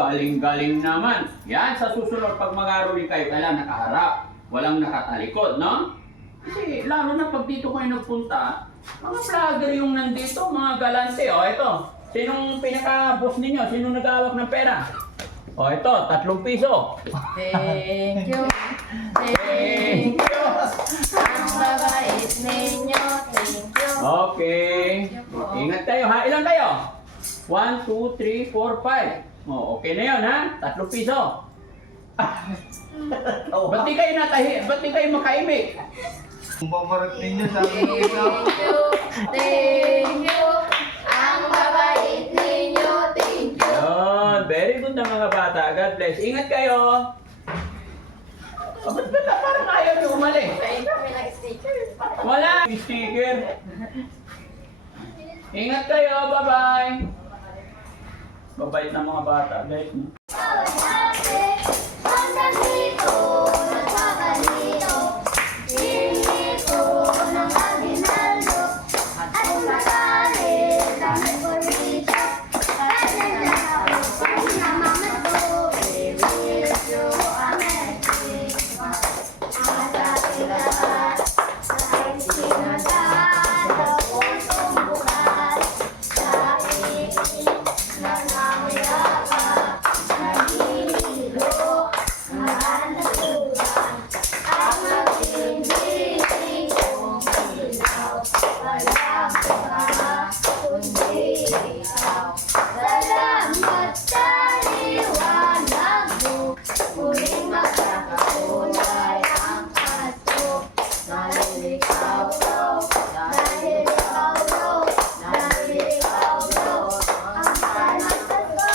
galing-galing naman. Yan, sa susunod pag mag-aruli kayo, kailangan nakaharap. Walang nakatalikod, no? Kasi lalo na pag dito kayo nagpunta, mga vlogger yung nandito, mga galante. O, ito. Sinong pinaka-boss ninyo? Sinong nag-awak ng pera? O, ito, 3 piso. Thank you. Thank you. Ang babait ninyo. Thank you. Okay. Ingat kayo, ha? Ilan kayo? 1, 2, 3, 4, 5. O, okay na yun, ha? 3 piso. Ba't di kayo natahi? Ba't di kayo makaimik? Ang paparat ninyo sa akin Thank you. Thank you. Ang babait ninyo. Thank you. Yun, very good na mga bata. God bless. Ingat kayo. Oh, ba't parang ayaw niyo umalis? Ay, kami nag-sticker. Wala! Sticker. Ingat kayo. Bye-bye. Babait na mga bata, guys. Salamat sa liwanag mo, muling magkakakulay ang ato. Dahil ikaw raw, dahil ikaw raw, dahil ikaw raw, ang hanap ko.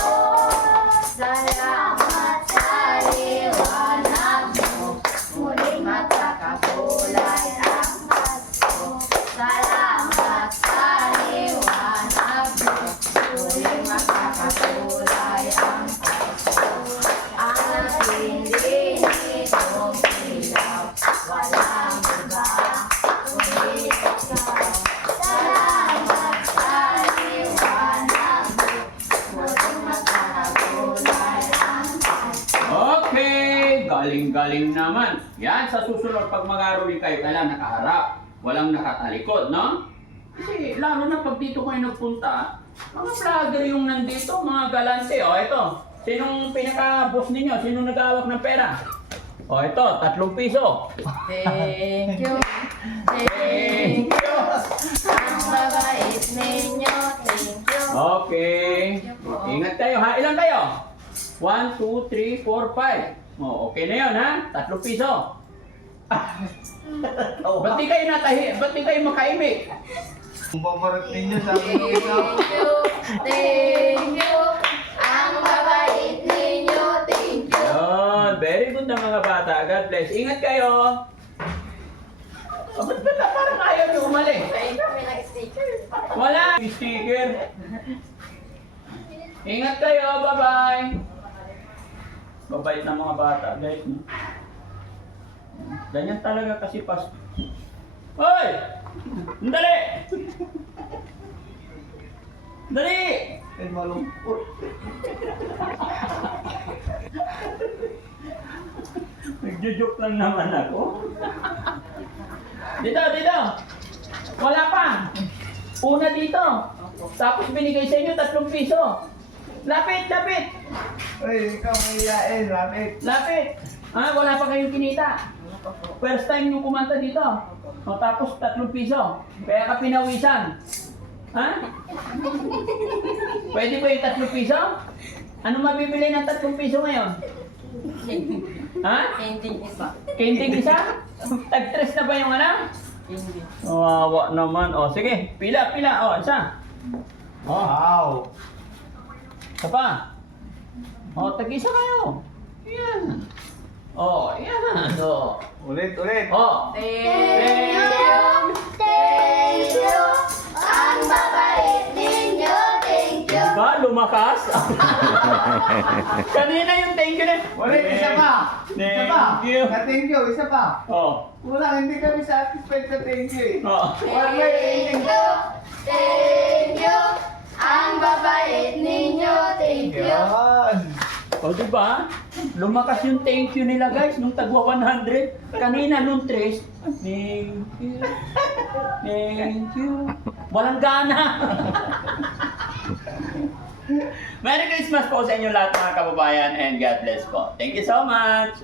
Salamat sa liwanag mo, muling magkakakulay ang ato. Salamat sa liwanag mo, muling magkakakulay ang ato. Ang naglilinis nitong ilaw, walang iba, kundi ikaw. Salamat sa liwanag mo, muling magkakakulay ang ato. Okay, galing-galing naman. Yan, sa susunod pag mag-aruli kayo, kailangan nakaharap. Walang nakatalikod, no? Kasi lalo na pag dito kayo nagpunta, mga vlogger yung nandito, mga galante. O, ito. Sinong pinaka-boss ninyo? Sinong nag-awak ng pera? O, ito, 3 piso. Thank you. Thank you. Ang babait ninyo. Thank you. Okay. Ingat kayo, ha? Ilan kayo? 1, 2, 3, 4, 5. O, okay na yun, ha? 3 piso. Ba't di kayo natahi? Ba't di kayo makaimik? Ang paparat ninyo sa akin Thank you. Thank you. Ang babait ninyo. Thank you. Yun, very good na mga bata. God bless. Ingat kayo. Oh, ba't parang ayaw niyo umalis? Ay, kami nag-sticker. Wala! Sticker. Ingat kayo. Bye-bye. Babait na mga bata, guys. No? Ganyan talaga kasi pas... Hoy! Dali! Dali! Ay, malungkot. Nagjo-joke lang naman ako. Dito, dito! Wala pa! Una dito! Tapos binigay sa inyo 3 piso! Lapit, lapit! Ay, ikaw may iyain, lapit. Lapit! Ah, wala pa kayong kinita. First time nyo kumanta dito. O, tapos 3 piso. Kaya ka pinawisan. Ha? Pwede ba yung 3 piso? Ano mabibili ng 3 piso ngayon? Ha? Ending isa. Kending isa? Tag-tres na ba yung ano? Hindi. Wawa naman. O, sige. Pila, pila. O, isa. O, Wow. isa pa. O, tag-isa kayo. Yan. O, yan. O. Ulit, ulit. O. Thank you. Thank you. Ang babait ninyo. Thank you. Diba? Lumakas? Kanina yung thank you na. Ulit, isa pa. Isa pa. Thank you. Thank you, isa pa. O. Wala, hindi kami satisfied sa thank you eh. O. Wala may Thank you. Thank you. Ang babait ninyo. Thank you. Yan. O, di ba? Lumakas yung thank you nila, guys, nung tagwa 100. Kanina nung 3, thank you. Thank you. Walang gana. Merry Christmas po sa inyo lahat mga kababayan and God bless po. Thank you so much.